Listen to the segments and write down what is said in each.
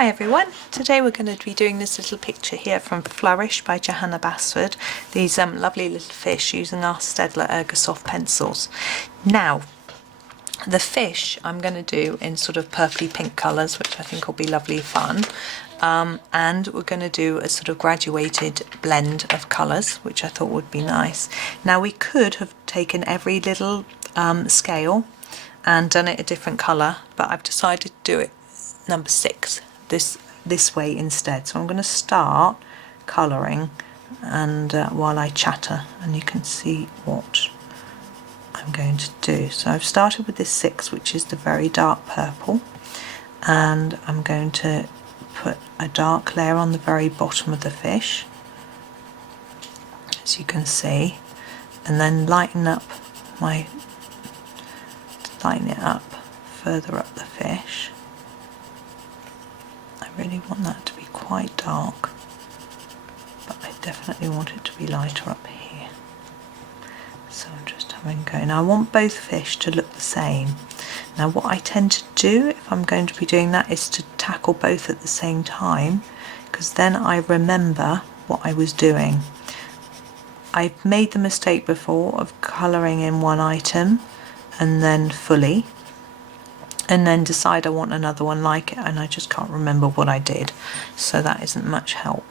Hi everyone, today we're going to be doing this little picture here from Flourish by Johanna Basford. These lovely little fish using our Staedtler Ergosoft pencils. Now, the fish I'm going to do in sort of purpley pink colours, which I think will be lovely fun. And we're going to do a sort of graduated blend of colours, which I thought would be nice. Now we could have taken every little scale and done it a different colour, but I've decided to do it number 6 this way instead. So I'm going to start colouring and while I chatter, and you can see what I'm going to do. So I've started with this 6, which is the very dark purple, and I'm going to put a dark layer on the very bottom of the fish, as you can see, and then lighten it up further up the fish. I really want that to be quite dark, but I definitely want it to be lighter up here. So I'm just having a go. Now I want both fish to look the same. Now what I tend to do if I'm going to be doing that is to tackle both at the same time, because then I remember what I was doing. I've made the mistake before of colouring in one item and then fully, and then decide I want another one like it, and I just can't remember what I did, so that isn't much help.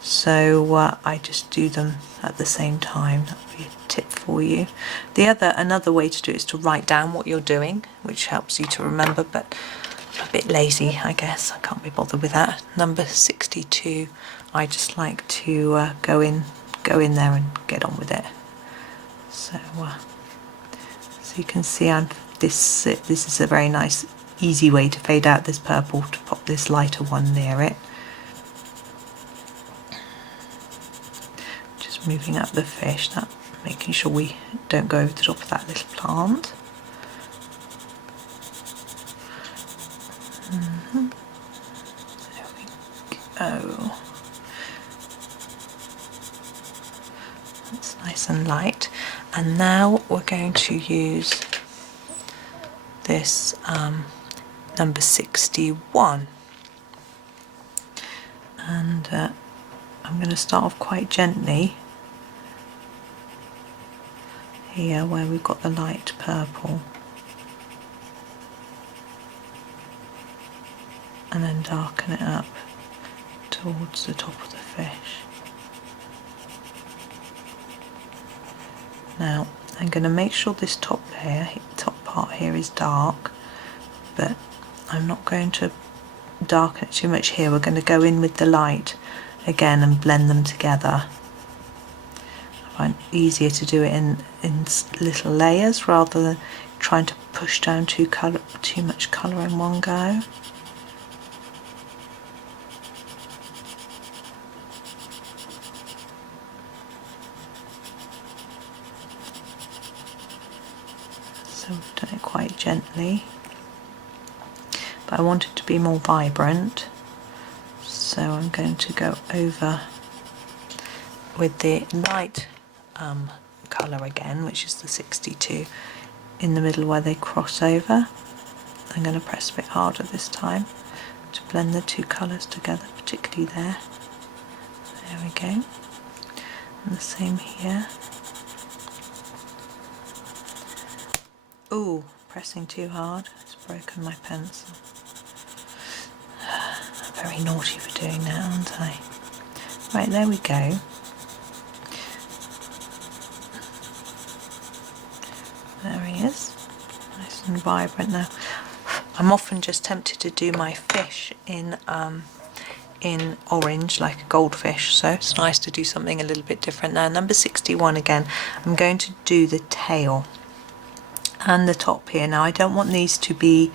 So I just do them at the same time. That would be a tip for you. Another way to do it is to write down what you're doing, which helps you to remember, but I'm a bit lazy, I guess. I can't be bothered with that. Number 62, I just like to go in there and get on with it. So you can see this is a very nice easy way to fade out this purple, to pop this lighter one near it. Just moving up the fish, making sure we don't go over the top of that little plant. There we go. That's nice and light. And now we're going to use this number 61, and I'm going to start off quite gently here where we've got the light purple, and then darken it up towards the top of the fish. Now I'm going to make sure this top part here is dark, but I'm not going to darken it too much here. We're going to go in with the light again and blend them together. I find it easier to do it in little layers rather than trying to push down too much colour in one go. So we've done it quite gently, but I want it to be more vibrant, so I'm going to go over with the light colour again, which is the 62, in the middle where they cross over. I'm going to press a bit harder this time to blend the two colours together, particularly there. There we go. And the same here. Ooh, pressing too hard, it's broken my pencil. I'm very naughty for doing that, aren't I? Right, there we go. There he is, nice and vibrant now. I'm often just tempted to do my fish in orange, like a goldfish, so it's nice to do something a little bit different. Now, number 61 again, I'm going to do the tail and the top here. Now I don't want these to be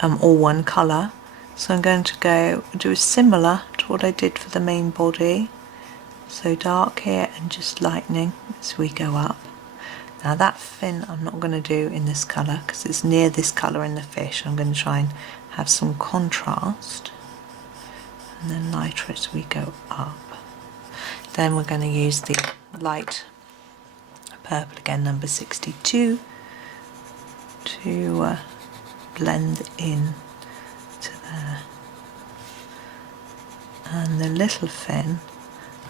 all one colour, so I'm going to do similar to what I did for the main body, so dark here and just lightening as we go up. Now that fin I'm not going to do in this colour because it's near this colour in the fish. I'm going to try and have some contrast, and then lighter as we go up. Then we're going to use the light purple again, number 62, to blend in to there. And the little fin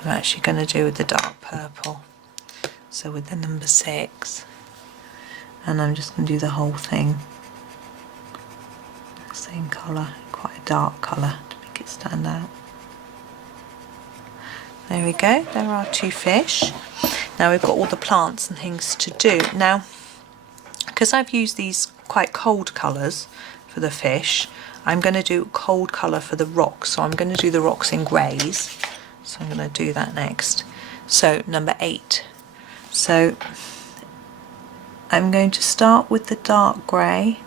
I'm actually going to do with the dark purple, so with the number 6, and I'm just going to do the whole thing same colour, quite a dark colour to make it stand out. There we go, there are 2 fish. Now we've got all the plants and things to do. Now, because I've used these quite cold colours for the fish, I'm going to do cold colour for the rocks, so I'm going to do the rocks in greys. So I'm going to do that next. So number 8. So I'm going to start with the dark grey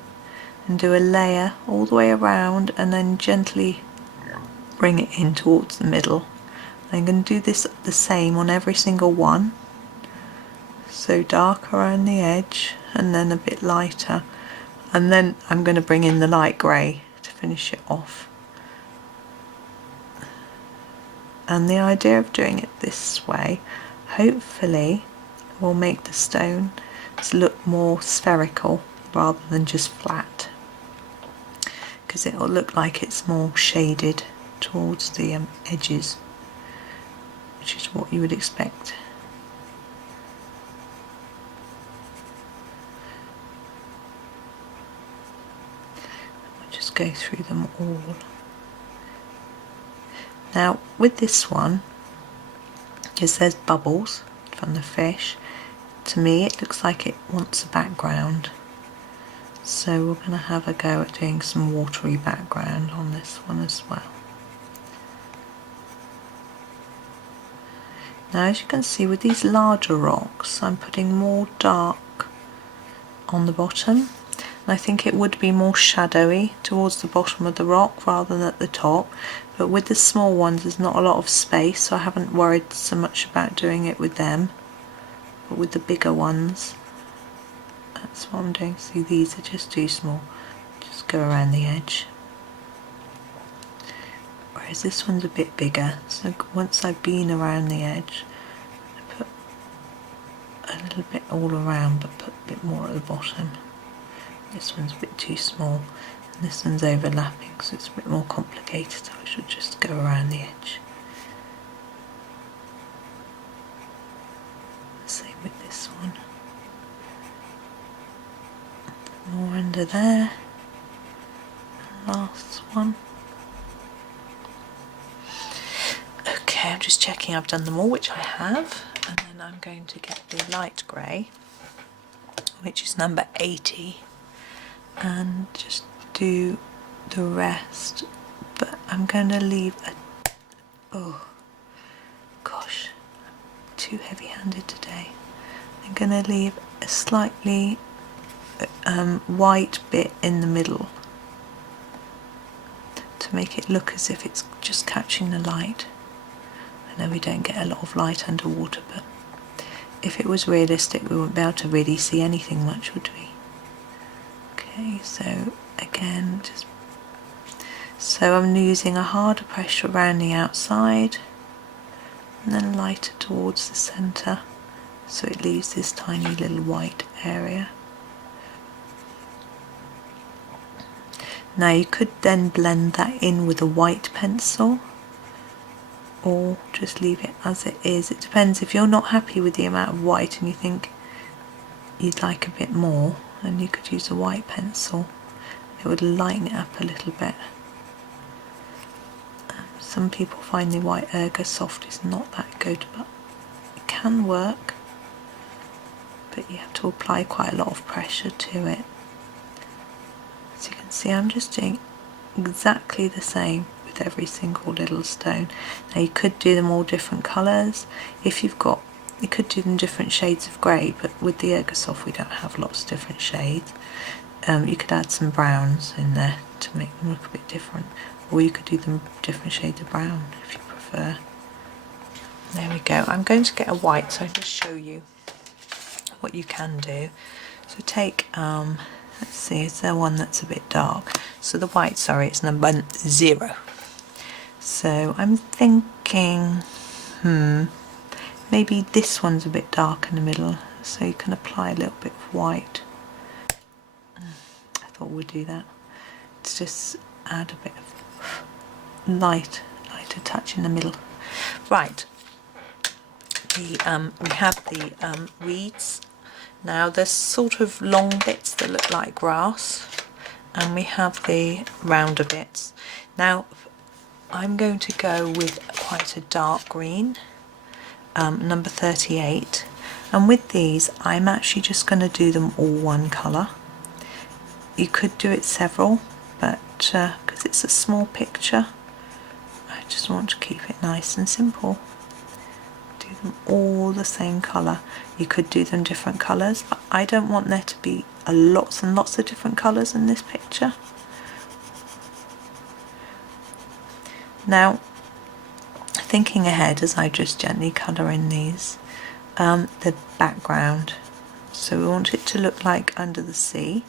and do a layer all the way around and then gently bring it in towards the middle. I'm going to do this the same on every single one. So dark around the edge and then a bit lighter. And then I'm going to bring in the light grey to finish it off. And the idea of doing it this way, hopefully, will make the stone look more spherical rather than just flat, because it will look like it's more shaded towards the edges, which is what you would expect. I'll just go through them all. Now with this one, because there's bubbles from the fish, to me it looks like it wants a background. So we're going to have a go at doing some watery background on this one as well. Now as you can see with these larger rocks, I'm putting more dark on the bottom. And I think it would be more shadowy towards the bottom of the rock rather than at the top. But with the small ones there's not a lot of space, so I haven't worried so much about doing it with them. But with the bigger ones, that's what I'm doing. See, these are just too small. Just go around the edge. Whereas this one's a bit bigger, so once I've been around the edge, I put a little bit all around, but put a bit more at the bottom. This one's a bit too small, and this one's overlapping, so it's a bit more complicated, so I should just go around the edge. Same with this one. More under there. Last one. Okay, I'm just checking I've done them all, which I have, and then I'm going to get the light grey, which is number 80, and just do the rest. But I'm going to leave a, oh gosh, I'm too heavy-handed today. I'm going to leave a slightly white bit in the middle to make it look as if it's just catching the light. I know we don't get a lot of light underwater, but if it was realistic we wouldn't be able to really see anything much, would we? Okay, so again, so I'm using a harder pressure around the outside and then lighter towards the centre, so it leaves this tiny little white area. Now you could then blend that in with a white pencil, or just leave it as it is. It depends. If you're not happy with the amount of white and you think you'd like a bit more, then you could use a white pencil. It would lighten it up a little bit. Some people find the white Ergosoft is not that good, but it can work. But you have to apply quite a lot of pressure to it. As you can see, I'm just doing exactly the same with every single little stone. Now you could do them all different colours. If you've got, you could do them different shades of grey, but with the Ergosoft we don't have lots of different shades. You could add some browns in there to make them look a bit different, or you could do them different shades of brown if you prefer. There we go. I'm going to get a white so I can show you what you can do. So take let's see, is there one that's a bit dark? So the white, sorry, it's number 0. So I'm thinking, maybe this one's a bit dark in the middle, so you can apply a little bit of white. I thought we'd do that. Let's just add a bit of lighter to touch in the middle. Right, we have the reeds. Now there's sort of long bits that look like grass, and we have the rounder bits. Now I'm going to go with quite a dark green, number 38, and with these I'm actually just going to do them all one colour. You could do it several, but because it's a small picture, I just want to keep it nice and simple. Do them all the same colour. You could do them different colours, but I don't want there to be lots and lots of different colours in this picture. Now, thinking ahead as I just gently colour in these, the background. So we want it to look like under the sea,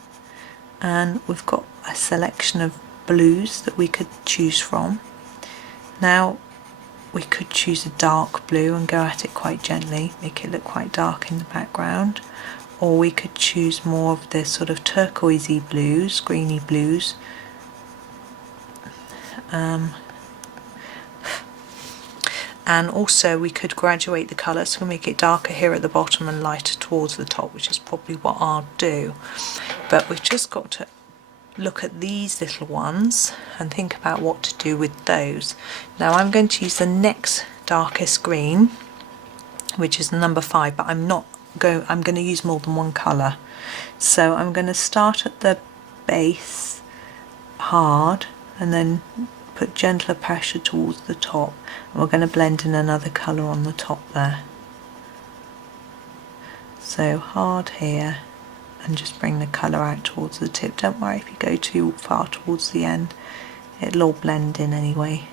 and we've got a selection of blues that we could choose from. Now, we could choose a dark blue and go at it quite gently, make it look quite dark in the background, or we could choose more of the sort of turquoisey blues, greeny blues. And also we could graduate the colour, so we'll make it darker here at the bottom and lighter towards the top, which is probably what I'll do. But we've just got to look at these little ones and think about what to do with those. Now I'm going to use the next darkest green, which is number 5, but I'm going to use more than one colour. So I'm going to start at the base hard and then put gentler pressure towards the top, and we're going to blend in another colour on the top there. So hard here, and just bring the colour out towards the tip. Don't worry if you go too far towards the end, it'll all blend in anyway.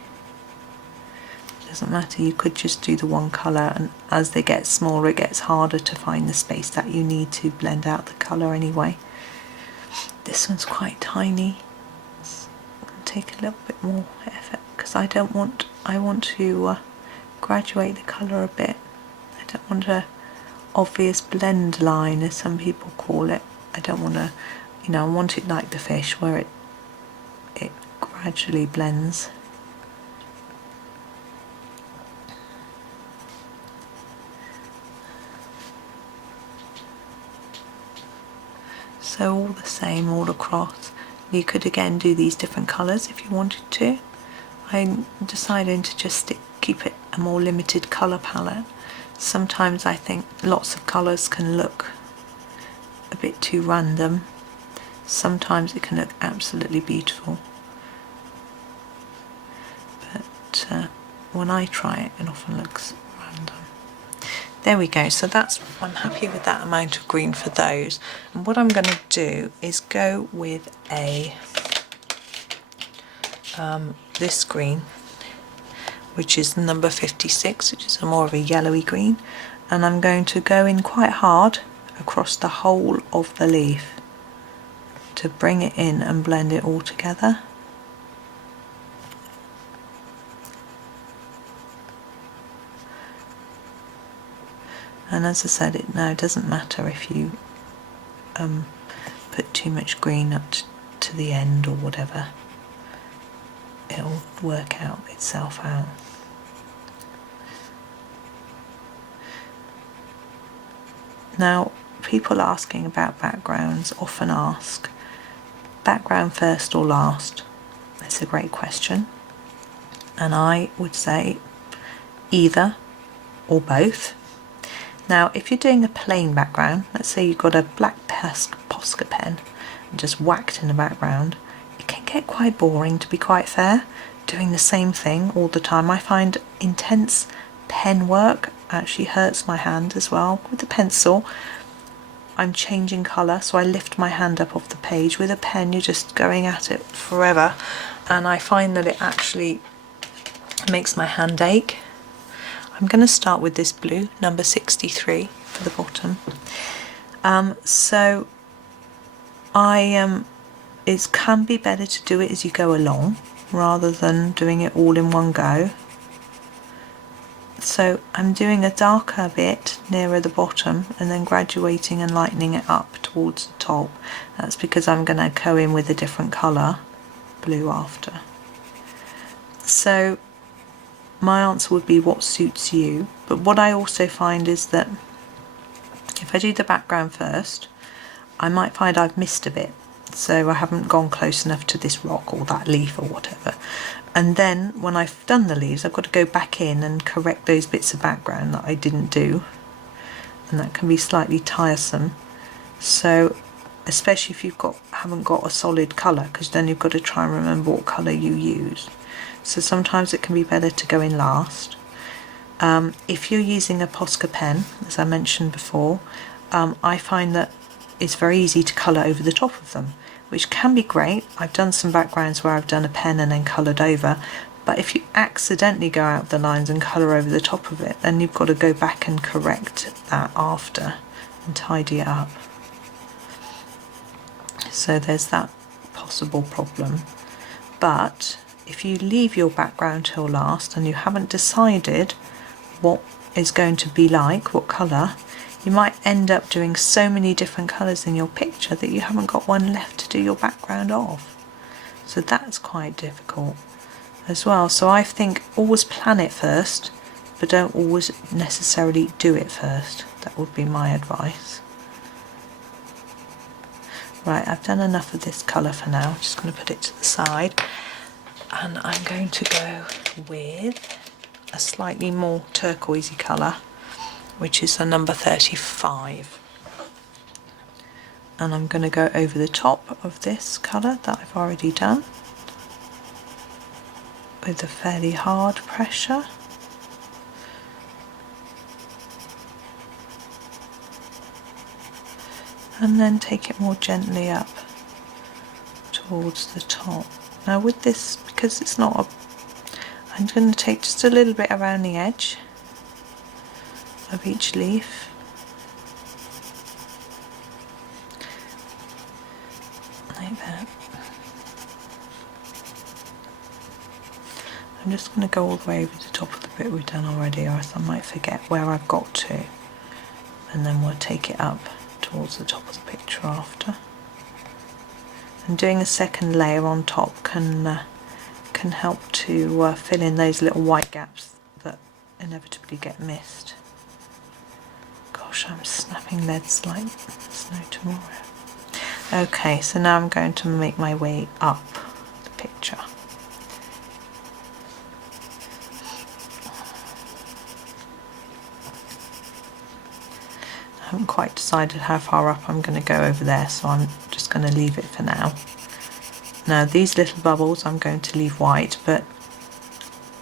Doesn't matter, you could just do the one colour, and as they get smaller it gets harder to find the space that you need to blend out the colour anyway. This one's quite tiny. Take a little bit more effort because I want to graduate the colour a bit. I don't want a obvious blend line, as some people call it. I don't want to, I want it like the fish where it gradually blends. So all the same all across. You could again do these different colours if you wanted to. I'm deciding to just keep it a more limited colour palette. Sometimes I think lots of colours can look a bit too random. Sometimes it can look absolutely beautiful. But when I try it, it often looks random. There we go, so I'm happy with that amount of green for those. And what I'm going to do is go with this green, which is number 56, which is more of a yellowy green, and I'm going to go in quite hard across the whole of the leaf to bring it in and blend it all together. And as I said, it now doesn't matter if you put too much green up to the end or whatever. It'll work out itself out. Now, people asking about backgrounds often ask, background first or last? It's a great question. And I would say either or both. Now, if you're doing a plain background, let's say you've got a black Posca pen and just whacked in the background, it can get quite boring, to be quite fair, doing the same thing all the time. I find intense pen work actually hurts my hand as well. With the pencil, I'm changing colour, so I lift my hand up off the page. With a pen, you're just going at it forever, and I find that it actually makes my hand ache. I'm going to start with this blue, number 63, for the bottom. So it can be better to do it as you go along rather than doing it all in one go. So I'm doing a darker bit nearer the bottom and then graduating and lightening it up towards the top. That's because I'm going to go in with a different colour, blue, after. So my answer would be what suits you. But what I also find is that if I do the background first, I might find I've missed a bit, so I haven't gone close enough to this rock or that leaf or whatever. And then when I've done the leaves, I've got to go back in and correct those bits of background that I didn't do, and that can be slightly tiresome. So especially if haven't got a solid colour, because then you've got to try and remember what colour you use. So sometimes it can be better to go in last. If you're using a Posca pen, as I mentioned before, I find that it's very easy to colour over the top of them, which can be great. I've done some backgrounds where I've done a pen and then coloured over, but if you accidentally go out the lines and colour over the top of it, then you've got to go back and correct that after and tidy it up. So there's that possible problem. But if you leave your background till last and you haven't decided what is going to be like, what colour, you might end up doing so many different colours in your picture that you haven't got one left to do your background of. So that's quite difficult as well. So I think always plan it first, but don't always necessarily do it first. That would be my advice. Right, I've done enough of this colour for now. I'm just going to put it to the side, and I'm going to go with a slightly more turquoisey colour, which is a number 35. And I'm going to go over the top of this colour that I've already done with a fairly hard pressure. And then take it more gently up towards the top. Now with this, because it's not I'm going to take just a little bit around the edge of each leaf. Like that. I'm just going to go all the way over the top of the bit we've done already, or else I might forget where I've got to. And then we'll take it up towards the top of the picture after. And doing a second layer on top can help to fill in those little white gaps that inevitably get missed. Gosh, I'm snapping leads like there's no tomorrow. Okay, so now I'm going to make my way up the picture. I haven't quite decided how far up I'm going to go over there, so I'm just going to leave it for now. Now these little bubbles I'm going to leave white, but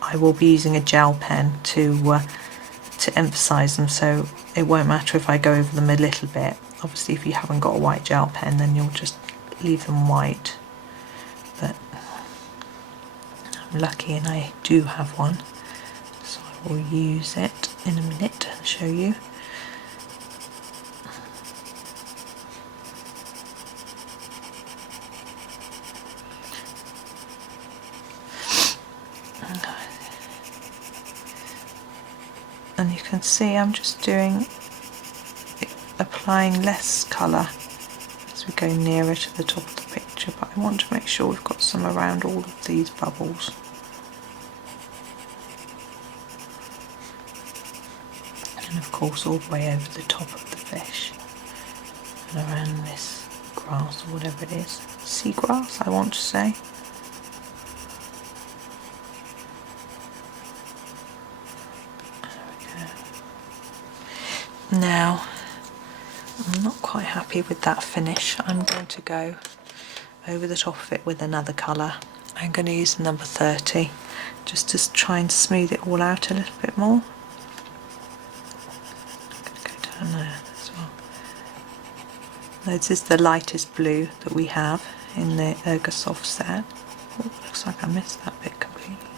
I will be using a gel pen to emphasize them, so it won't matter if I go over them a little bit. Obviously if you haven't got a white gel pen, then you'll just leave them white, but I'm lucky and I do have one, so I will use it in a minute and show you. And you can see I'm just applying less colour as we go nearer to the top of the picture, but I want to make sure we've got some around all of these bubbles. And of course all the way over the top of the fish and around this grass or whatever it is. Seagrass, I want to say. Now, I'm not quite happy with that finish. I'm going to go over the top of it with another colour. I'm going to use the number 30 just to try and smooth it all out a little bit more. I'm going to go down there as well. This is the lightest blue that we have in the Ergosoft set. Oh, looks like I missed that bit completely.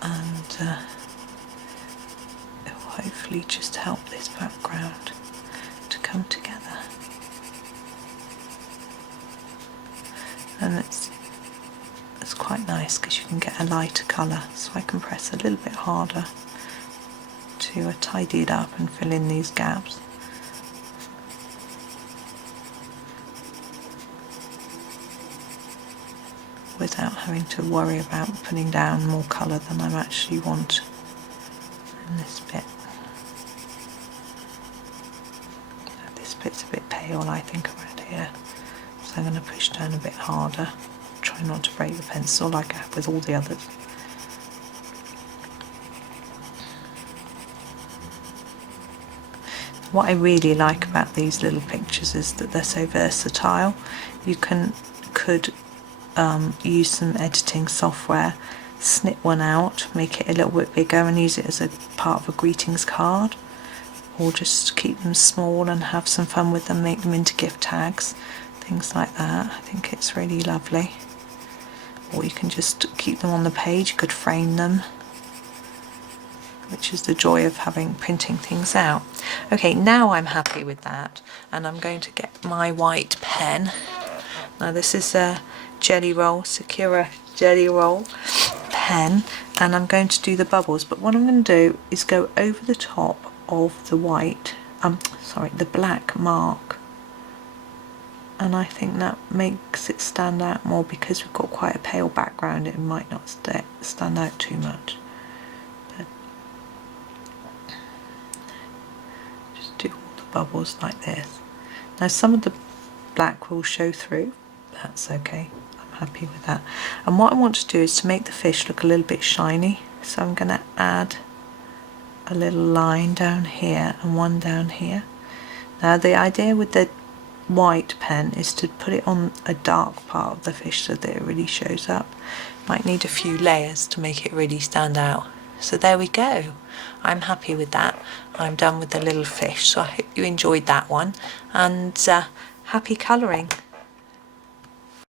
And hopefully just help this background to come together. And it's quite nice because you can get a lighter colour, so I can press a little bit harder to tidy it up and fill in these gaps. without having to worry about putting down more colour than I actually want in this bit. This bit's a bit pale, I think, around here, so I'm going to push down a bit harder, try not to break the pencil like I have with all the others. What I really like about these little pictures is that they're so versatile. You could use some editing software, snip one out, make it a little bit bigger and use it as a part of a greetings card, or just keep them small and have some fun with them, make them into gift tags, things like that. I think it's really lovely. Or you can just keep them on the page, you could frame them, which is the joy of printing things out. Okay, now I'm happy with that, and I'm going to get my white pen. Now this is a Jelly Roll, Sakura Jelly Roll pen, and I'm going to do the bubbles, but what I'm going to do is go over the top of the white, the black mark, and I think that makes it stand out more because we've got quite a pale background. It might not stand out too much. Do all the bubbles like this. Now some of the black will show through, that's okay, I'm happy with that. And what I want to do is to make the fish look a little bit shiny, so I'm going to add a little line down here and one down here. Now the idea with the white pen is to put it on a dark part of the fish so that it really shows up. Might need a few layers to make it really stand out. So there we go. I'm happy with that. I'm done with the little fish, so I hope you enjoyed that one, and happy colouring.